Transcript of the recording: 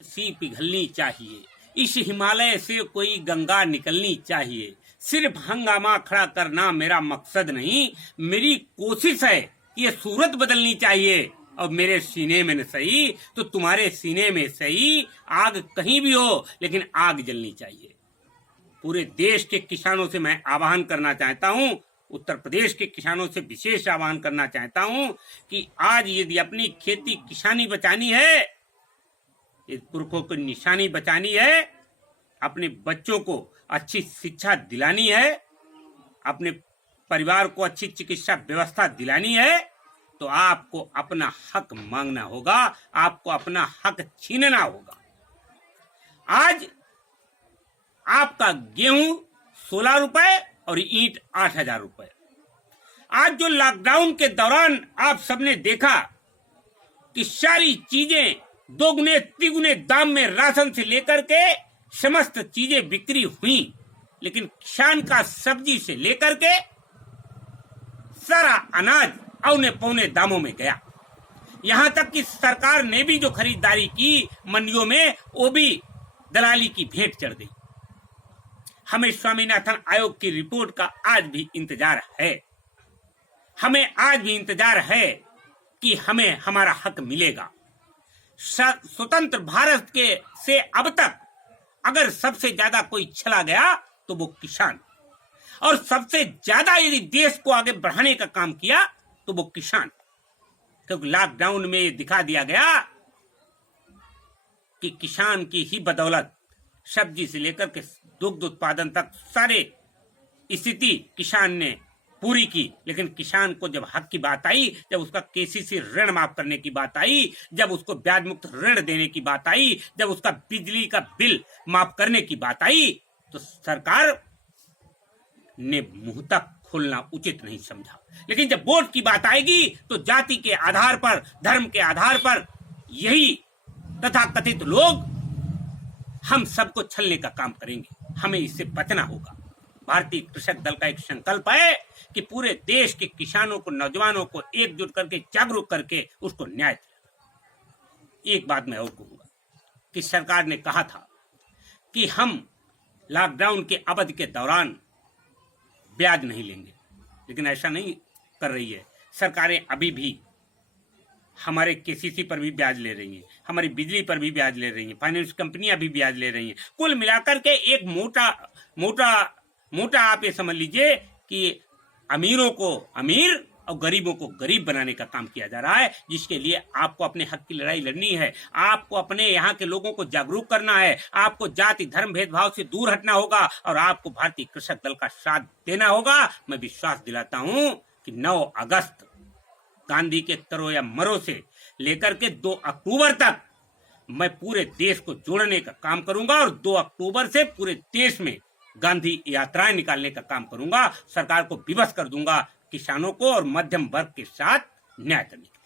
सी पिघलनी चाहिए, इस हिमालय से कोई गंगा निकलनी चाहिए। सिर्फ हंगामा खड़ा करना मेरा मकसद नहीं, मेरी कोशिश है कि ये सूरत बदलनी चाहिए। और मेरे सीने में न सही तो तुम्हारे सीने में सही, आग कहीं भी हो लेकिन आग जलनी चाहिए। पूरे देश के किसानों से मैं आह्वान करना चाहता हूं, उत्तर प्रदेश के किसानों से विशेष आह्वान करना चाहता हूं कि आज यदि अपनी खेती किसानी बचानी है, इस पुरखों की निशानी बचानी है, अपने बच्चों को अच्छी शिक्षा दिलानी है, अपने परिवार को अच्छी चिकित्सा व्यवस्था दिलानी है, तो आपको अपना हक मांगना होगा, आपको अपना हक छीनना होगा। आज आपका गेहूं 16 रुपए और ईंट 8,000 रुपए। आज जो लॉकडाउन के दौरान आप सबने देखा कि सारी चीजें दोगुने तिगुने दाम में राशन से लेकर के समस्त चीजें बिक्री हुई, लेकिन किसान का सब्जी से लेकर के सारा अनाज औने पौने दामों में गया। यहां तक कि सरकार ने भी जो खरीदारी की मंडियों में, वो भी दलाली की भेंट चढ़ गई। हमें स्वामीनाथन आयोग की रिपोर्ट का आज भी इंतजार है। हमें आज भी इंतजार है कि हमें हमारा हक मिलेगा। स्वतंत्र भारत के से अब तक अगर सबसे ज्यादा कोई चला गया तो वो किसान, और सबसे ज्यादा यदि देश को आगे बढ़ाने का काम किया तो वो किसान। क्योंकि लॉकडाउन में दिखा दिया गया कि किसान की ही बदौलत सब्जी से लेकर के दुग्ध उत्पादन तक सारे स्थिति किसान ने पूरी की। लेकिन किसान को जब हक की बात आई, जब उसका केसीसी ऋण माफ करने की बात आई, जब उसको ब्याज मुक्त ऋण देने की बात आई, जब उसका बिजली का बिल माफ करने की बात आई, तो सरकार ने मुंह तक खोलना उचित नहीं समझा। लेकिन जब वोट की बात आएगी तो जाति के आधार पर, धर्म के आधार पर यही तथाकथित लोग हम सबको छलने का काम करेंगे। हमें इससे बचना होगा। भारतीय कृषक दल का एक संकल्प है कि पूरे देश के किसानों को, नौजवानों को एकजुट करके, जागरूक करके उसको न्याय दिलाएगा। एक बात मैं और कहूंगा कि सरकार ने कहा था कि हम लॉकडाउन के अवधि के दौरान ब्याज नहीं लेंगे, लेकिन ऐसा नहीं कर रही है। सरकारें अभी भी हमारे केसीसी पर भी ब्याज ले रही हैं, हमारी बिजली पर भी ब्याज ले रही हैं, फाइनेंस कंपनियां भी ब्याज ले रही हैं। कुल मिलाकर के एक मोटा आप ये समझ लीजिए कि अमीरों को अमीर और गरीबों को गरीब बनाने का काम किया जा रहा है, जिसके लिए आपको अपने हक की लड़ाई लड़नी है। आपको अपने यहाँ के लोगों को जागरूक करना है, आपको जाति धर्म भेदभाव से दूर हटना होगा और आपको भारतीय कृषक दल का साथ देना होगा। मैं विश्वास दिलाता हूँ कि 9 अगस्त गांधी के करो या मरो से लेकर के 2 अक्टूबर तक मैं पूरे देश को जोड़ने का काम करूंगा, और 2 अक्टूबर से पूरे देश में गांधी यात्राएं निकालने का काम करूंगा। सरकार को विवश कर दूंगा किसानों को और मध्यम वर्ग के साथ न्याय करने का।